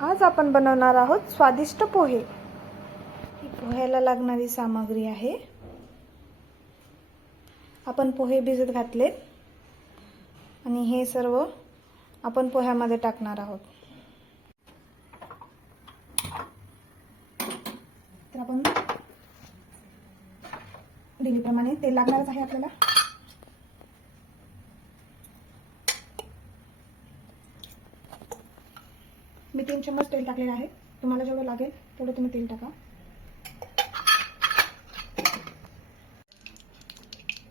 आज आपण बनवणार आहोत स्वादिष्ट पोहे। पोह्याला लागणारी सामग्री आहे, आपण पोहे भिजत घातले आणि हे सर्व आपण पोह्यामध्ये टाकणार आहोत। तर आपण नेहमीप्रमाणे तेल लागणारच आहे आपल्याला। मी 3 चम्मच तेल टाकलेले आहे, तुम्हाला जेवढं लागेल तेवढं तुम्ही तेल टाका।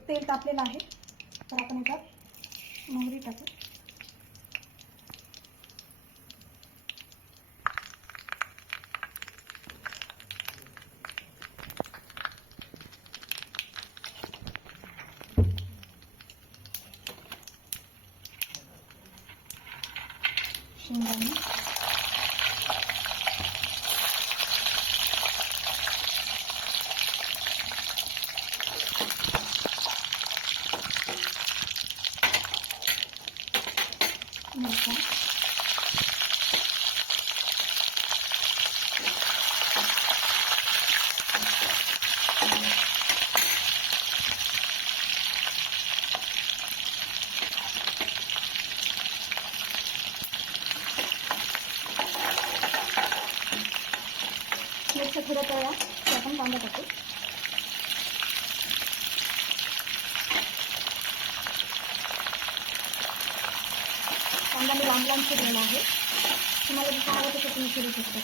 तेल तापलेलं आहे तर आपण याच्यात मोहरी टाकू। शेंगदाणे, मिरच्या, मिरच्या थोड्या तळल्या तर आपण कांदा टाकू। कांदा मी लांब लांब चिरलेला आहे, तुम्हाला जसं हवं तसं तुम्ही चिरू शकता।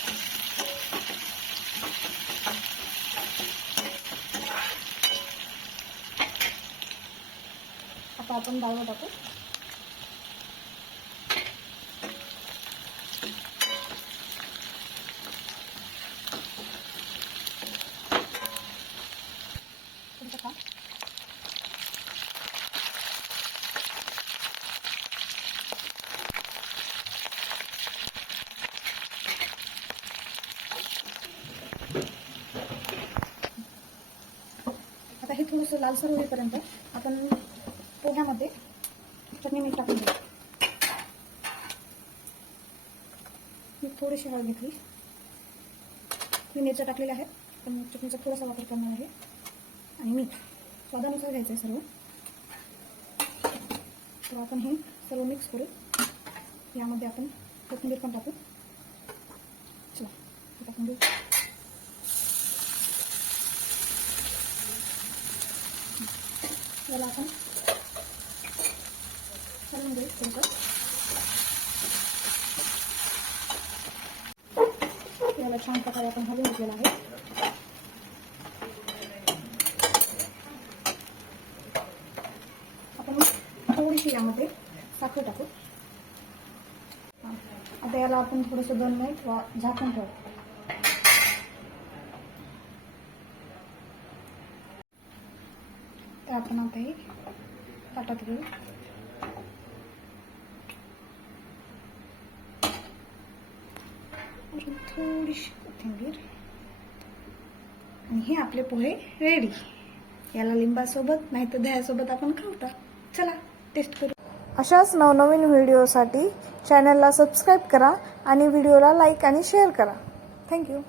आता आपण डाळ टाकू। आता हे थोडंसं लालसर होईपर्यंत आपण पोह्यामध्ये चटणी मीठ टाकून घेऊ। मी थोडीशी हळद घेतली, मी मिरच्या टाकलेल्या आहेत पण चटणीचा थोडासा वापर करणार आहे आणि मीठ स्वादानुसार घ्यायचं आहे सर्व। तर आपण हे सर्व मिक्स करू। यामध्ये आपण कोथिंबीर पण टाकू। चला हे टाकून घेऊ। याला आपण हलवून घेऊ थोडंसं। याला छान प्रकारे आपण हलवून घेतलेला आहे। आपण थोडीशी यामध्ये साखर टाकू। आता याला आपण थोडंसं 2 मिनिट झाकून ठेवू। तर आपण आता हे ताटात घेऊ। थोडीशी कोथिंबीर आणि हे आपले पोहे रेडी। याला लिंबासोबत नाही तर दह्यासोबत आपण खाऊ। चला टेस्ट करू। अशाच नवनवीन व्हिडिओसाठी चॅनलला सबस्क्राईब करा आणि व्हिडिओला लाईक आणि शेअर करा। थँक्यू।